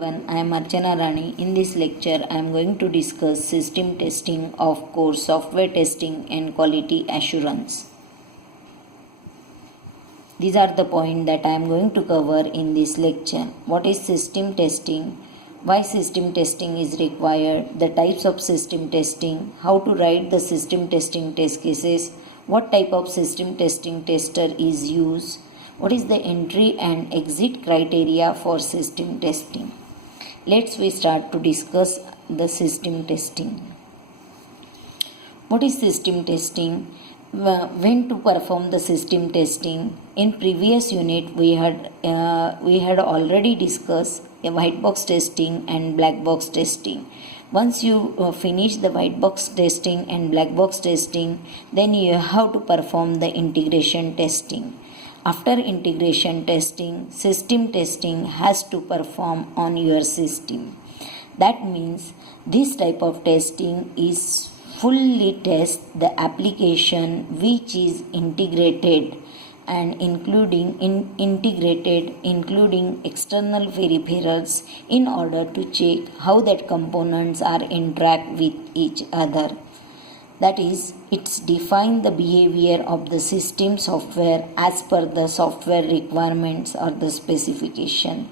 Everyone, I am Archana Rani. In this lecture, I am going to discuss system testing of course software testing and quality assurance. These are the points that I am going to cover in this lecture. What is system testing? Why system testing is required? The types of system testing? How to write the system testing test cases? What type of system testing tester is used? What is the entry and exit criteria for system testing? Let's we start to discuss the system testing. What is system testing? When to perform the system testing? In previous unit we had already discussed a white box testing and black box testing. Once you finish the white box testing and black box testing, then you have to perform the integration testing. After integration testing, system testing has to perform on your system. That means this type of testing is fully test the application which is integrated and including external peripherals in order to check how that components are interact with each other. That is, it's define the behavior of the system software as per the software requirements or the specification.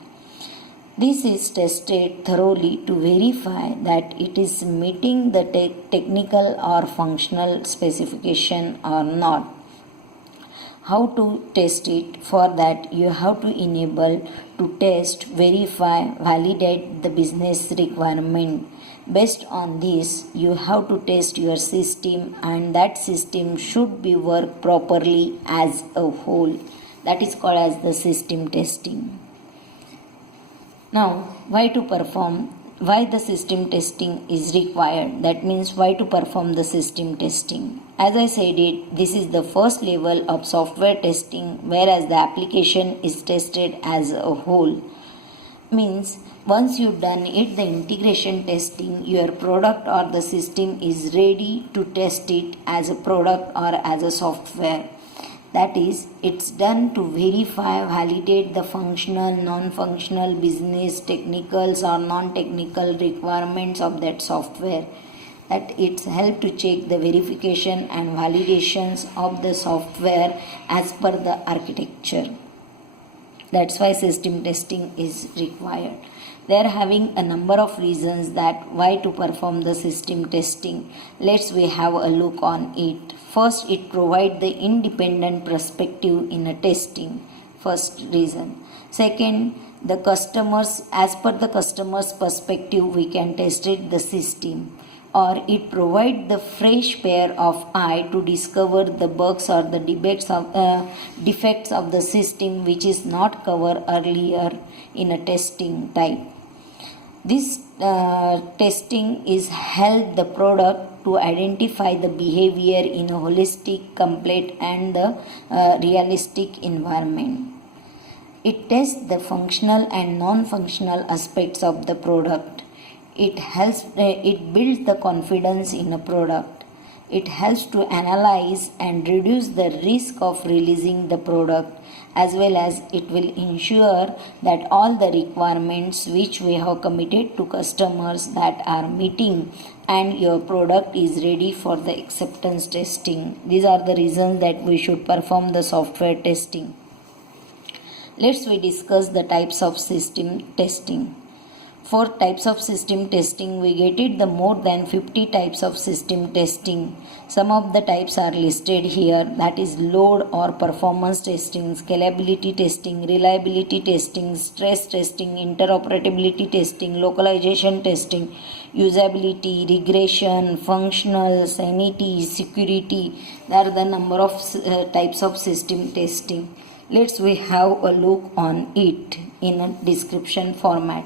This is tested thoroughly to verify that it is meeting the technical or functional specification or not. How to test it? For that, you have to enable to test, verify, validate the business requirement. Based on this, you have to test your system, and that system should be work properly as a whole. That is called as the system testing. Now, why the system testing is required? That means why to perform the system testing. As I said this is the first level of software testing, whereas the application is tested as a whole. Means once you've done it, the integration testing, your product or the system is ready to test it as a product or as a software. That is, it's done to verify, validate the functional, non-functional, business, technicals or non-technical requirements of that software. That it's help to check the verification and validations of the software as per the architecture. That's why system testing is required. They are having a number of reasons that why to perform the system testing. Let's we have a look on it. First, it provides the independent perspective in a testing. First reason. Second, the customers, as per the customer's perspective, we can test it the system. Or it provides the fresh pair of eye to discover the bugs or the defects of the system which is not covered earlier in a testing type. This testing is help the product to identify the behavior in a holistic, complete and the realistic environment. It tests the functional and non-functional aspects of the product. It builds the confidence in a product. It helps to analyze and reduce the risk of releasing the product, as well as it will ensure that all the requirements which we have committed to customers that are meeting and your product is ready for the acceptance testing. These are the reasons that we should perform the software testing. Let's we discuss the types of system testing. For types of system testing, we get it the more than 50 types of system testing. Some of the types are listed here, that is load or performance testing, scalability testing, reliability testing, stress testing, interoperability testing, localization testing, usability, regression, functional, sanity, security. There are the number of types of system testing. Let's we have a look on it in a description format.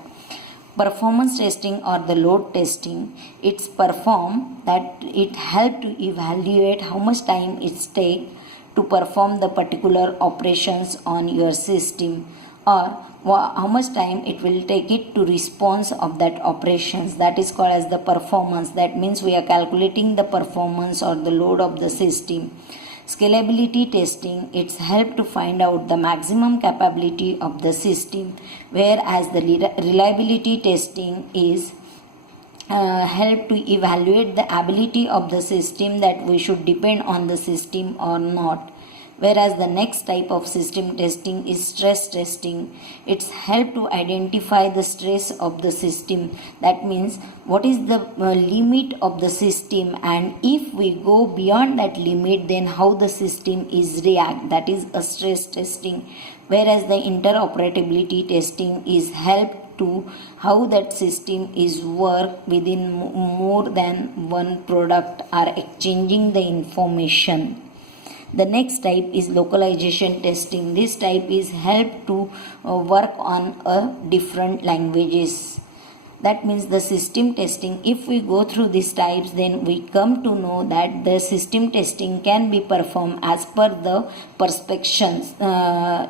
Performance testing or the load testing, it's perform that it help to evaluate how much time it take to perform the particular operations on your system, or how much time it will take it to response of that operations. That is called as the performance. That means we are calculating the performance or the load of the system. Scalability testing, it's help to find out the maximum capability of the system, whereas the reliability testing is help to evaluate the ability of the system, that we should depend on the system or not. Whereas the next type of system testing is stress testing. It's help to identify the stress of the system. That means what is the limit of the system, and if we go beyond that limit, then how the system is react. That is a stress testing. Whereas the interoperability testing is help to how that system is work within more than one product are exchanging the information. The next type is localization testing. This type is help to work on different languages. That means the system testing, if we go through these types, then we come to know that the system testing can be performed as per the perspectives.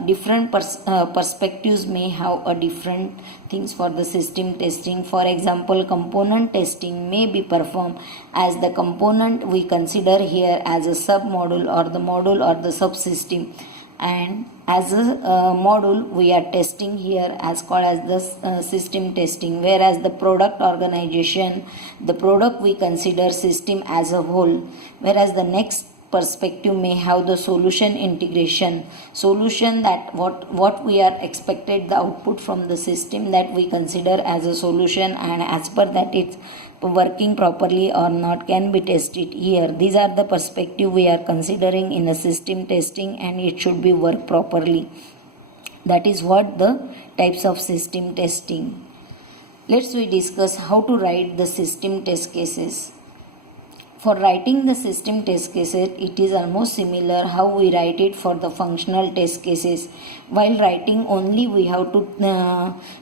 Different perspectives may have a different things for the system testing. For example, component testing may be performed as the component we consider here as a sub-module or the module or the subsystem, and as a module we are testing here as called as the system testing. Whereas the product organization, the product we consider system as a whole. Whereas the next perspective may have the solution integration, solution, that what we are expected the output from the system, that we consider as a solution, and as per that it's working properly or not can be tested here. These are the perspective we are considering in the system testing, and it should be work properly. That is what the types of system testing. Let's we discuss how to write the system test cases. For writing the system test cases, it is almost similar how we write it for the functional test cases. While writing only, we have to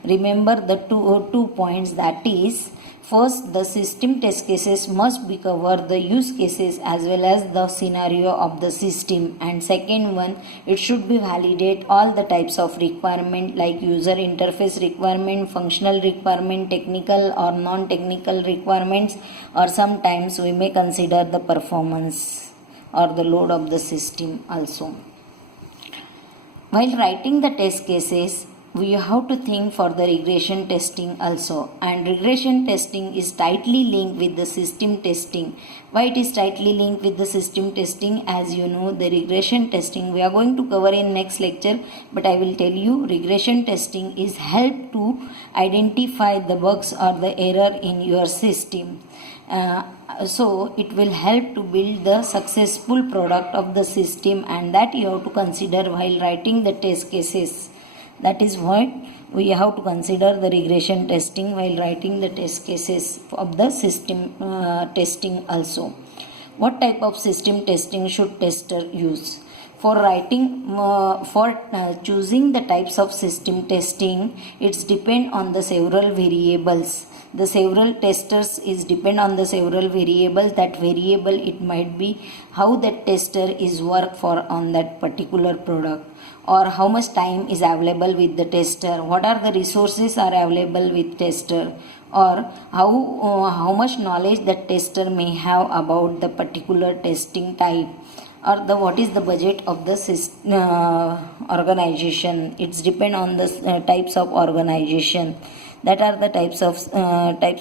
remember the two points, that is, first, the system test cases must be cover the use cases as well as the scenario of the system. And second one, it should be validate all the types of requirement like user interface requirement, functional requirement, technical or non-technical requirements, or sometimes we may consider the performance or the load of the system also. While writing the test cases, we have to think for the regression testing also, and regression testing is tightly linked with the system testing. Why it is tightly linked with the system testing? As you know, the regression testing we are going to cover in next lecture, but I will tell you, regression testing is help to identify the bugs or the error in your system. So it will help to build the successful product of the system, and that you have to consider while writing the test cases. That is why we have to consider the regression testing while writing the test cases of the system testing also. What type of system testing should tester use? For writing, choosing the types of system testing, it's depend on the several variables. The several testers is depend on the several variables. That variable, it might be how that tester is work for on that particular product, or how much time is available with the tester, what are the resources are available with tester, or how much knowledge that tester may have about the particular testing type, or the what is the budget of the organization. It's depend on the types of organization. That are the types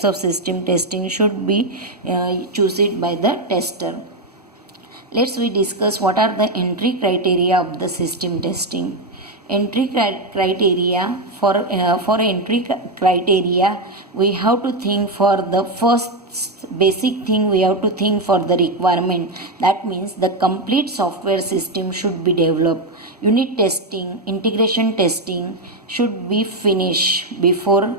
of system testing should be chosen by the tester. Let's we discuss what are the entry criteria of the system testing. Entry criteria, for entry criteria, we have to think for the first basic thing, we have to think for the requirement. That means the complete software system should be developed. Unit testing, integration testing should be finished before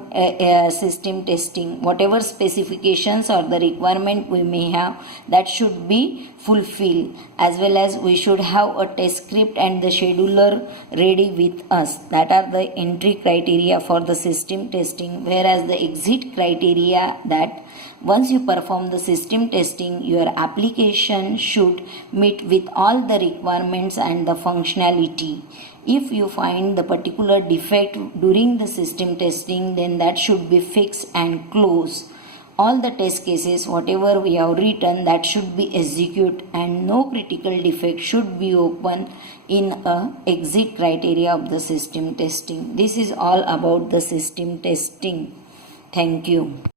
system testing. Whatever specifications or the requirement we may have, that should be fulfilled, as well as we should have a test script and the scheduler ready with us. That are the entry criteria for the system testing. Whereas the exit criteria, that once you perform the system testing, your application should meet with all the requirements and the functionality. If you find the particular defect during the system testing, then that should be fixed and closed. all the test cases whatever we have written that should be execute, and no critical defect should be open in a exit criteria of the system testing. This is all about the system testing. Thank you.